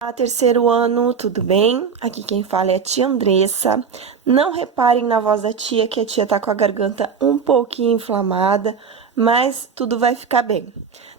Olá, terceiro ano, tudo bem? Aqui quem fala é a tia Andressa. Não reparem na voz da tia, que a tia tá com a garganta um pouquinho inflamada, mas tudo vai ficar bem,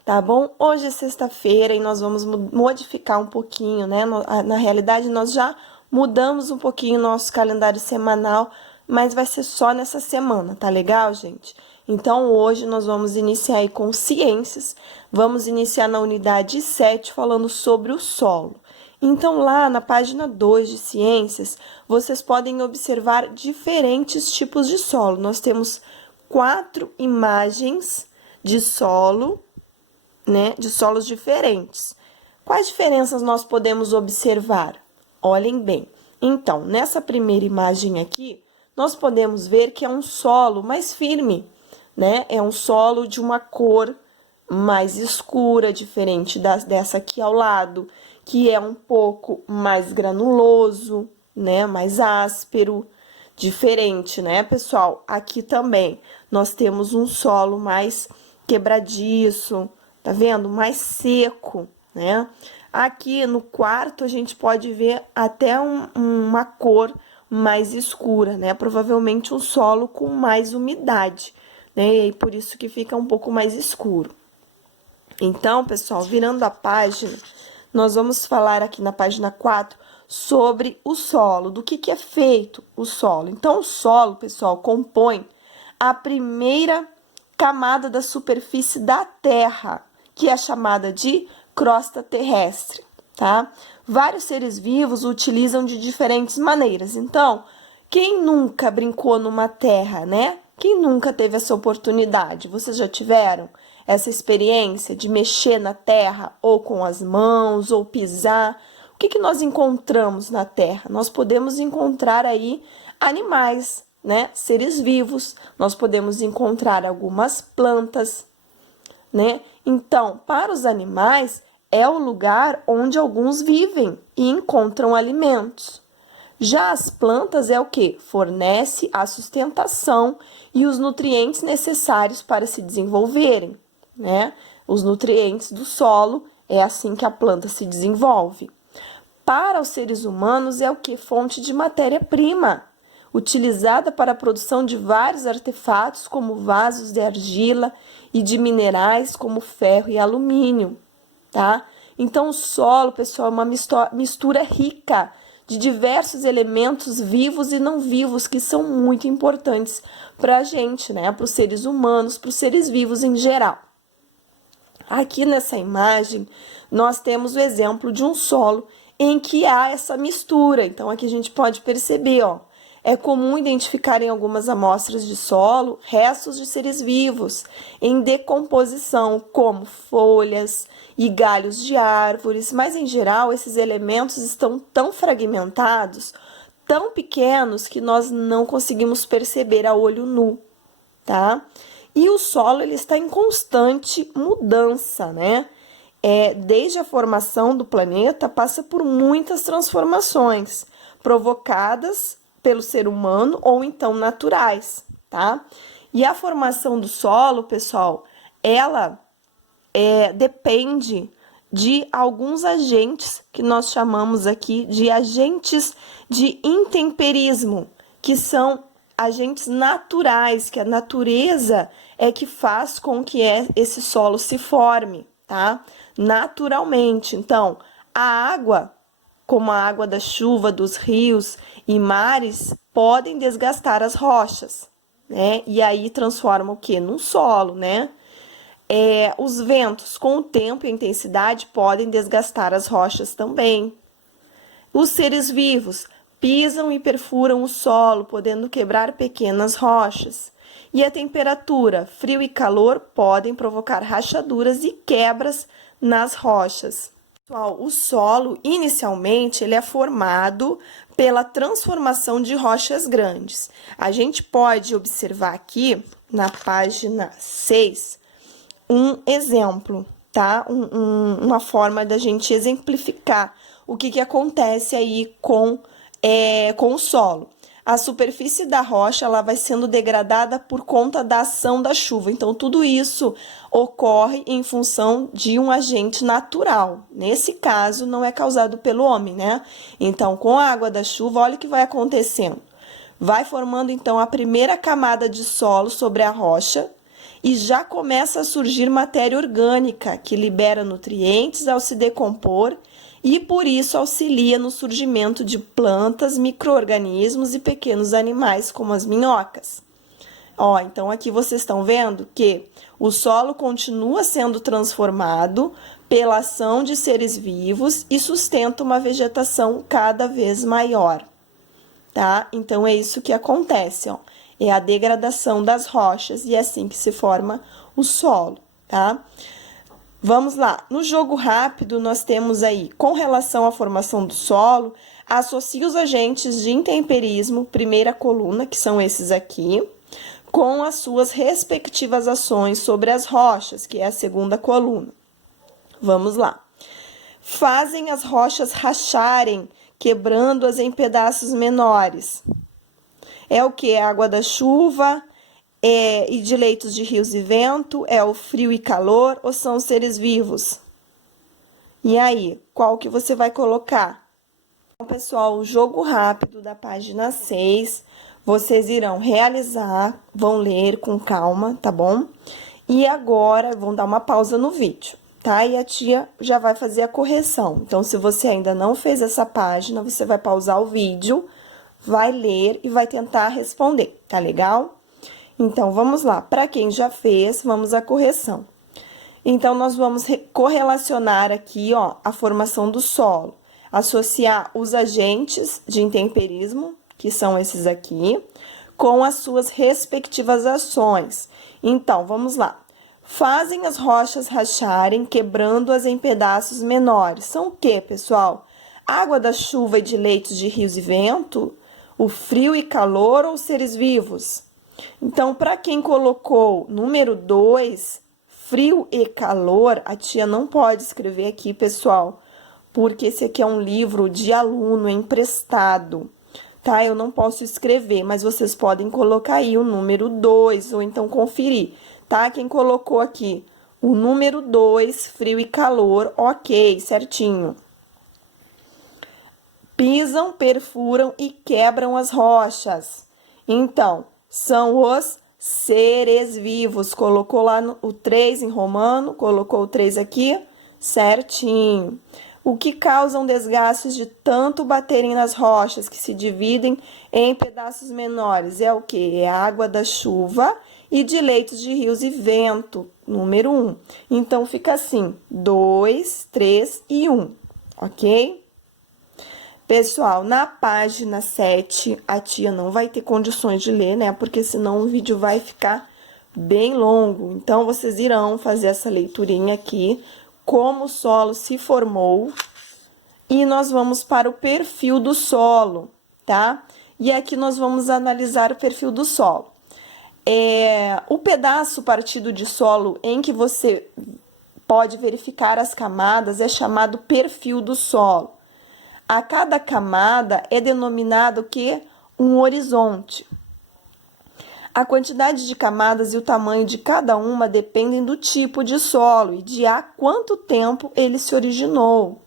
tá bom? Hoje é sexta-feira e nós vamos modificar um pouquinho, né? Na realidade, nós já mudamos um pouquinho o nosso calendário semanal, mas vai ser só nessa semana, tá legal, gente? Então, hoje nós vamos iniciar aí com ciências. Vamos iniciar na unidade 7 falando sobre o solo. Então, lá na página 2 de ciências, vocês podem observar diferentes tipos de solo. Nós temos 4 imagens de solo, né? De solos diferentes. Quais diferenças nós podemos observar? Olhem bem. Então, nessa primeira imagem aqui, nós podemos ver que é um solo mais firme, né? É um solo de uma cor mais escura, diferente dessa aqui ao lado, que é um pouco mais granuloso, né? Mais áspero, diferente, né, pessoal? Aqui também nós temos um solo mais quebradiço, tá vendo? Mais seco, né? Aqui no quarto a gente pode ver até uma cor mais escura, né? Provavelmente um solo com mais umidade, né? E por isso que fica um pouco mais escuro. Então, pessoal, virando a página, nós vamos falar aqui na página 4 sobre o solo, do que é feito o solo. Então, o solo, pessoal, compõe a primeira camada da superfície da Terra, que é chamada de crosta terrestre, tá? Vários seres vivos o utilizam de diferentes maneiras. Então, quem nunca brincou numa terra, né? Quem nunca teve essa oportunidade? Vocês já tiveram essa experiência de mexer na terra, ou com as mãos, ou pisar? O que nós encontramos na terra? Nós podemos encontrar aí animais, né? Seres vivos. Nós podemos encontrar algumas plantas, né? Então, para os animais, é o lugar onde alguns vivem e encontram alimentos. Já as plantas é o que? Fornece a sustentação e os nutrientes necessários para se desenvolverem, né? Os nutrientes do solo, é assim que a planta se desenvolve. Para os seres humanos é o que? Fonte de matéria-prima, utilizada para a produção de vários artefatos, como vasos de argila, e de minerais como ferro e alumínio, tá? Então, o solo, pessoal, é uma mistura rica de diversos elementos vivos e não vivos que são muito importantes para a gente, né? Para os seres humanos, para os seres vivos em geral. Aqui nessa imagem, nós temos o exemplo de um solo em que há essa mistura. Então, aqui a gente pode perceber, ó, é comum identificar em algumas amostras de solo restos de seres vivos em decomposição, como folhas e galhos de árvores, mas em geral esses elementos estão tão fragmentados, tão pequenos, que nós não conseguimos perceber a olho nu, tá? E o solo ele está em constante mudança, né? Desde a formação do planeta, passa por muitas transformações provocadas pelo ser humano ou então naturais, tá? E a formação do solo, pessoal, ela depende de alguns agentes que nós chamamos aqui de agentes de intemperismo, que são agentes naturais, que a natureza é que faz com que esse solo se forme, tá? Naturalmente. Então, a água, como a água da chuva, dos rios e mares, podem desgastar as rochas, né? E aí transforma o quê? Num solo, né? Os ventos, com o tempo e a intensidade, podem desgastar as rochas também. Os seres vivos pisam e perfuram o solo, podendo quebrar pequenas rochas. E a temperatura, frio e calor, podem provocar rachaduras e quebras nas rochas. O solo, inicialmente, ele é formado pela transformação de rochas grandes. A gente pode observar aqui, na página 6, um exemplo, tá? Uma forma da gente exemplificar o que acontece aí com o solo. a superfície da rocha ela vai sendo degradada por conta da ação da chuva. Então, tudo isso ocorre em função de um agente natural. Nesse caso, não é causado pelo homem, né? Então, com a água da chuva, olha o que vai acontecendo. Vai formando, então, a primeira camada de solo sobre a rocha e já começa a surgir matéria orgânica, que libera nutrientes ao se decompor e, por isso, auxilia no surgimento de plantas, micro-organismos e pequenos animais, como as minhocas. Ó, então aqui vocês estão vendo que o solo continua sendo transformado pela ação de seres vivos e sustenta uma vegetação cada vez maior, tá? Então é isso que acontece, ó. É a degradação das rochas e é assim que se forma o solo, tá? Vamos lá, no jogo rápido nós temos aí, com relação à formação do solo, associa os agentes de intemperismo, primeira coluna, que são esses aqui, com as suas respectivas ações sobre as rochas, que é a segunda coluna. Vamos lá. Fazem as rochas racharem, quebrando-as em pedaços menores. É o que? É a água da chuva, e de leitos de rios e vento, é o frio e calor, ou são seres vivos? E aí, qual que você vai colocar? Então, pessoal, o jogo rápido da página 6, vocês irão realizar, vão ler com calma, tá bom? E agora, vão dar uma pausa no vídeo, tá? E a tia já vai fazer a correção. Então, se você ainda não fez essa página, você vai pausar o vídeo, vai ler e vai tentar responder, tá legal? Então, vamos lá. Para quem já fez, vamos à correção. Então, nós vamos correlacionar aqui, ó, a formação do solo. Associar os agentes de intemperismo, que são esses aqui, com as suas respectivas ações. Então, vamos lá. Fazem as rochas racharem, quebrando-as em pedaços menores. São o quê, pessoal? Água da chuva e de leitos de rios e vento? O frio e calor ou seres vivos? Então, para quem colocou número 2, frio e calor, a tia não pode escrever aqui, pessoal, porque esse aqui é um livro de aluno emprestado, tá? Eu não posso escrever, mas vocês podem colocar aí o número 2, ou então conferir, tá? Quem colocou aqui o número 2, frio e calor, ok, certinho. Pisam, perfuram e quebram as rochas. Então, são os seres vivos. Colocou lá o 3 em romano, colocou o 3 aqui, certinho. O que causam desgastes de tanto baterem nas rochas, que se dividem em pedaços menores, é o quê? É a água da chuva e de leitos de rios e vento, número 1. Então, fica assim, 2, 3 e 1, ok? Pessoal, na página 7, a tia não vai ter condições de ler, né? Porque senão o vídeo vai ficar bem longo. Então, vocês irão fazer essa leiturinha aqui, como o solo se formou. E nós vamos para o perfil do solo, tá? E aqui nós vamos analisar o perfil do solo. O pedaço partido de solo em que você pode verificar as camadas é chamado perfil do solo. A cada camada é denominado o quê? Um horizonte. A quantidade de camadas e o tamanho de cada uma dependem do tipo de solo e de há quanto tempo ele se originou.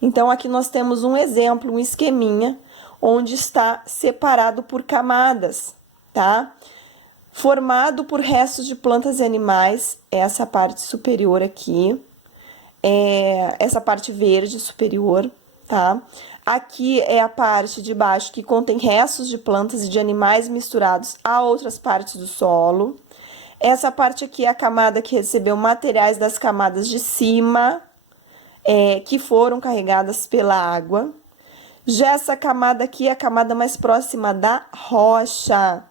Então, aqui nós temos um exemplo, um esqueminha, onde está separado por camadas, tá? Formado por restos de plantas e animais, essa parte superior aqui, essa parte verde superior, tá? Aqui é a parte de baixo que contém restos de plantas e de animais misturados a outras partes do solo. Essa parte aqui é a camada que recebeu materiais das camadas de cima, que foram carregadas pela água. Já essa camada aqui é a camada mais próxima da rocha,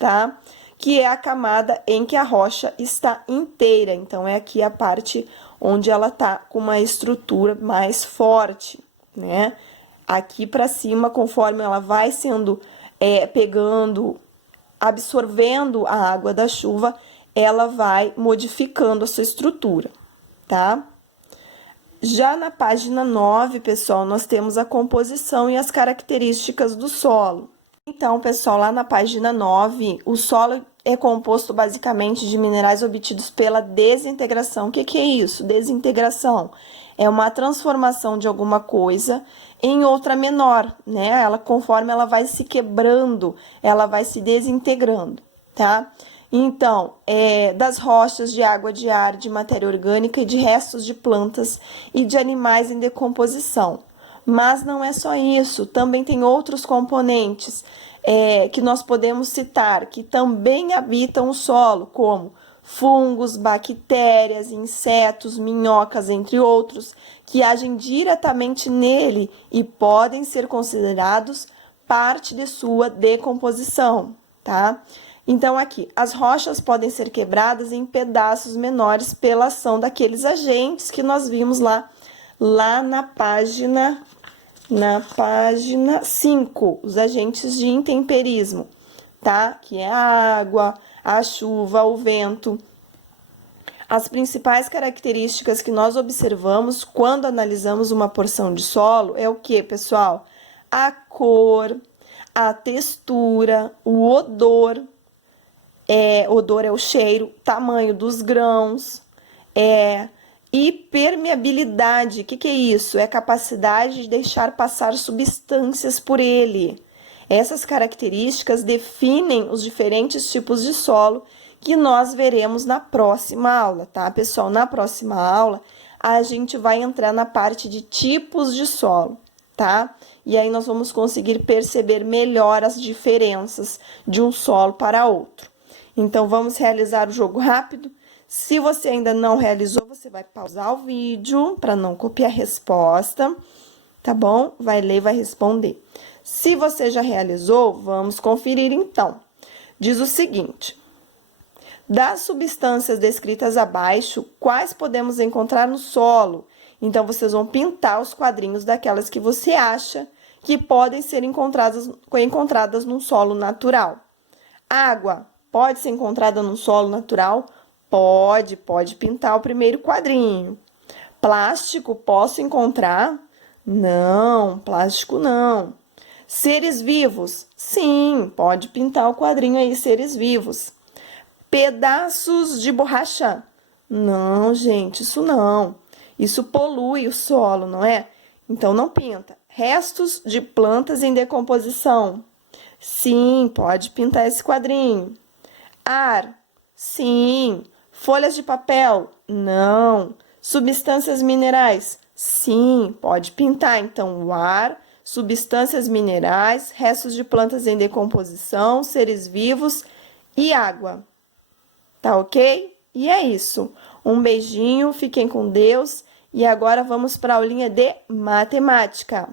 tá? Que é a camada em que a rocha está inteira. Então, é aqui a parte onde ela tá com uma estrutura mais forte, né? Aqui para cima, conforme ela vai sendo, pegando, absorvendo a água da chuva, ela vai modificando a sua estrutura, tá? Já na página 9, pessoal, nós temos a composição e as características do solo. Então, pessoal, lá na página 9, o solo é composto basicamente de minerais obtidos pela desintegração. O que é isso? Desintegração é uma transformação de alguma coisa em outra menor, né? Ela, conforme ela vai se quebrando, ela vai se desintegrando, tá? Então, das rochas, de água, de ar, de matéria orgânica e de restos de plantas e de animais em decomposição. Mas não é só isso, também tem outros componentes que nós podemos citar, que também habitam o solo, como fungos, bactérias, insetos, minhocas, entre outros, que agem diretamente nele e podem ser considerados parte de sua decomposição, tá? Então, aqui, as rochas podem ser quebradas em pedaços menores pela ação daqueles agentes que nós vimos lá na página 5, os agentes de intemperismo, tá? Que é a água, a chuva, o vento. As principais características que nós observamos quando analisamos uma porção de solo é o que, pessoal? A cor, a textura, o odor. Odor é o cheiro, tamanho dos grãos, e permeabilidade. O que é isso? É a capacidade de deixar passar substâncias por ele. Essas características definem os diferentes tipos de solo que nós veremos na próxima aula, tá, pessoal? Na próxima aula, a gente vai entrar na parte de tipos de solo, tá? E aí nós vamos conseguir perceber melhor as diferenças de um solo para outro. Então, vamos realizar o jogo rápido. Se você ainda não realizou, você vai pausar o vídeo para não copiar a resposta, tá bom? Vai ler e vai responder. Se você já realizou, vamos conferir então. Diz o seguinte: das substâncias descritas abaixo, quais podemos encontrar no solo? Então, vocês vão pintar os quadrinhos daquelas que você acha que podem ser encontradas num solo natural. Água pode ser encontrada num solo natural? Pode pintar o primeiro quadrinho. Plástico, posso encontrar? Não, plástico não. Seres vivos? Sim, pode pintar o quadrinho aí, seres vivos. Pedaços de borracha? Não, gente, isso não. Isso polui o solo, não é? Então, não pinta. Restos de plantas em decomposição? Sim, pode pintar esse quadrinho. Ar? Sim. Folhas de papel? Não. Substâncias minerais? Sim, pode pintar. Então, o ar, substâncias minerais, restos de plantas em decomposição, seres vivos e água. Tá ok? E é isso. Um beijinho, fiquem com Deus. E agora vamos para a aulinha de matemática.